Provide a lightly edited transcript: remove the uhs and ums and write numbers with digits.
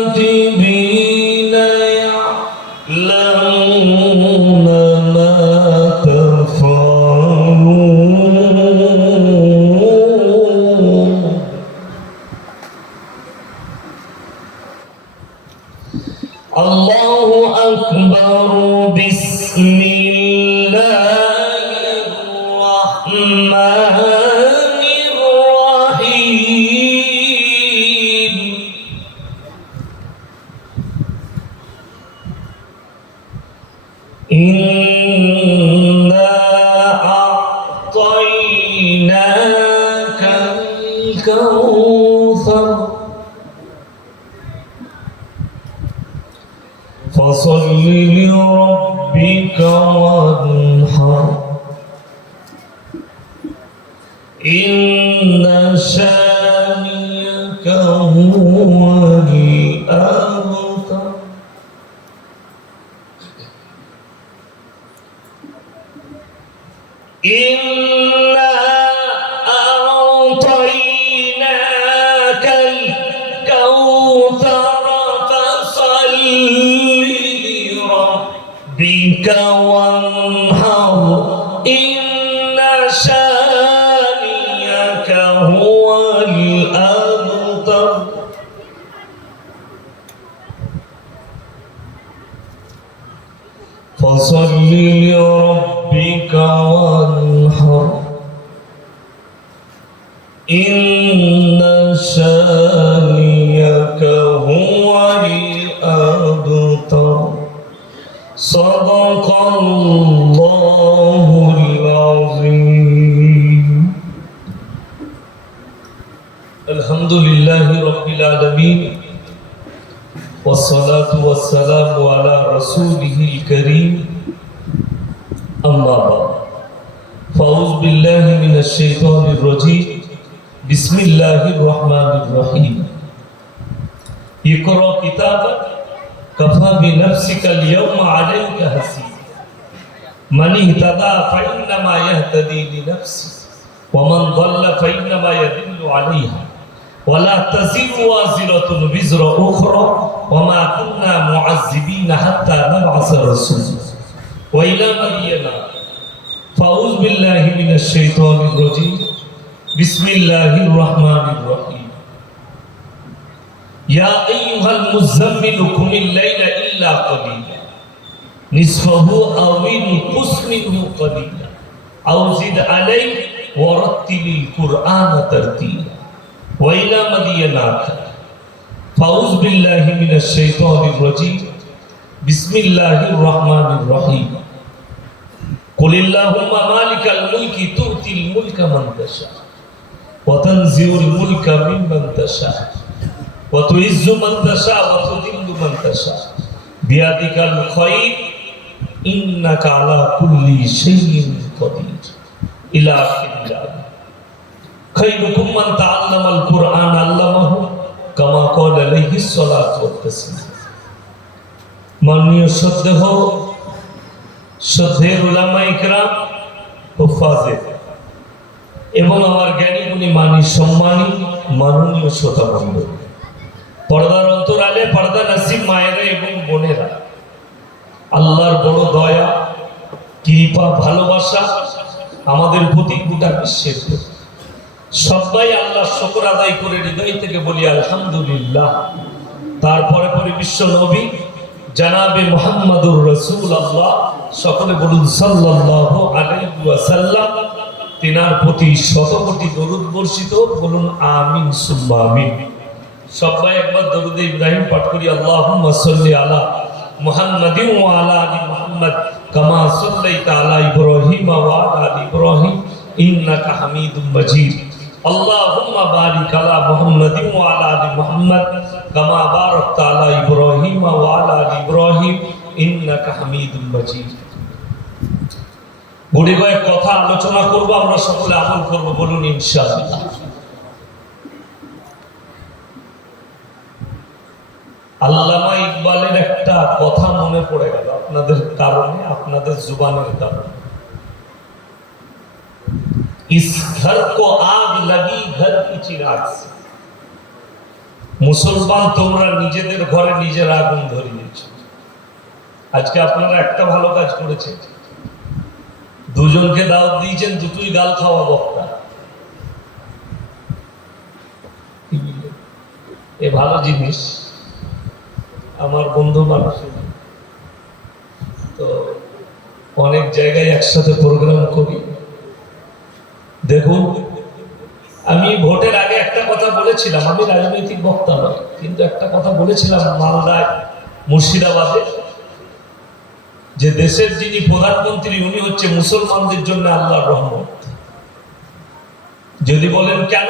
الكاتبين يعلمون ما تفعلون الله أكبر بسم الله الرحمن الرحيم إنا أعطيناك الكوثر فصل لربك وانحر إن شانئك هو الأبتر إنا أعطيناك الكوثر فصل لربك وانحر إن شانئك هو الأبتر فصل لربك وانحر إن شانئك هو الأبتر صدق الله العظيم الحمد لله رب العالمين والصلاة والسلام على رسوله الكريم أما بعد فأعوذ بالله من الشيطان الرجيم بسم الله الرحمن الرحيم اقرأ كتابك كفى بنفسك اليوم عليك حسيبا من اهتدى فإنما يهتدي لنفسه ومن ضل فإنما يضل عليها ولا تزر وازرة وزر أخرى وما كنا معذبين حتى نبعث رسولا وإلى مدين فأعوذ بالله من الشيطان الرجيم بسم الله الرحمن الرحيم يا أيها المزمل قم الليل إلا قليلا نصفه أو انقص منه قليلا أو زد عليه ورتل القرآن ترتيلا وإلى مدين فأعوذ بالله من الشيطان الرجيم بسم الله الرحمن الرحيم قل اللهم مالك الملك تؤتي الملك من تشاء وتنزع الملك ممن تشاء وتعز من تشاء وتذل من تشاء بيدك الخير إنك على كل شيء قدير إلى آخر الآية خيركم من تعلم القرآن علمه كما قال عليه الصلاة والتسليم মাননীয় শ্রদ্ধেয় উলামা ইকরাম হুফাজে এবং আমার জ্ঞানী গুণী মানি সম্মানী মাননীয় শ্রোতাবৃন্দ পর্দার অন্তরালে পর্দা নসিব মায়েরা এবং বোনেরা আল্লাহর বড় দয়া কৃপা ভালোবাসা আমাদের প্রতি গোটা বিশ্বের সবাই আল্লাহর শুকর আদায় করে হৃদয় থেকে বলি আলহামদুলিল্লাহ তারপরে পরে বিশ্ব নবী জনাবে মুহাম্মদুর রাসূলুল্লাহ সকলে বলুন সাল্লাল্লাহু আলাইহি ওয়াসাল্লাম তিনার প্রতি শত কোটি দরুদ বর্ষিত বলুন আমিন সুম্মা আমিন সবাই একবার দরুদ ইব্রাহিম পাঠ করি আল্লাহুম্মা সাল্লি আলা মুহাম্মাদিন ওয়া আলা আলি মুহাম্মদ কামা সাল্লাইতা আলা ইব্রাহিম ওয়া আলা আলি ইব্রাহিম ইন্নাকা হামিদুম মাজিদ আল্লাহুম্মা বারিক আলা মুহাম্মাদিন ওয়া আলা আলি মুহাম্মদ কামা বারাকতা আলা ইব্রাহিম ওয়া আলা আলি ইব্রাহিম ইন্নাকা হামিদুম মাজিদ গুড়ি কয়েক কথা আলোচনা করব আমরা সকলে আমল করব বলুন ইনশাআল্লাহ আল্লামা ইকবালের একটা কথা মনে পড়ে গেল আপনাদের কারণে আপনাদের জুবানের কারণে इस घर को आग लगी घर की चिराग से মুসলমান তোমরা নিজেদের ঘরে নিজের আগুন ধরিয়েছ। আজকে আপনারা একটা ভালো কাজ করেছেন, দুজনকে দাওয়াত দিয়েছেন, দুটোই গাল খাওয়া বক্তা। এ ভালো জিনিস, আমার বন্ধু মানুষ তো অনেক জায়গায় একসাথে প্রোগ্রাম করি। দেখুন, আমি ভোটের আগে একটা কথা বলেছিলাম, আমি রাজনৈতিক বক্তা নয়, কিন্তু একটা কথা বলেছিলাম মালদায়, মুর্শিদাবাদে, যে দেশের যিনি প্রধানমন্ত্রী উনি হচ্ছে মুসলমানদের জন্য আল্লাহর রহমত। যদি বলেন কেন,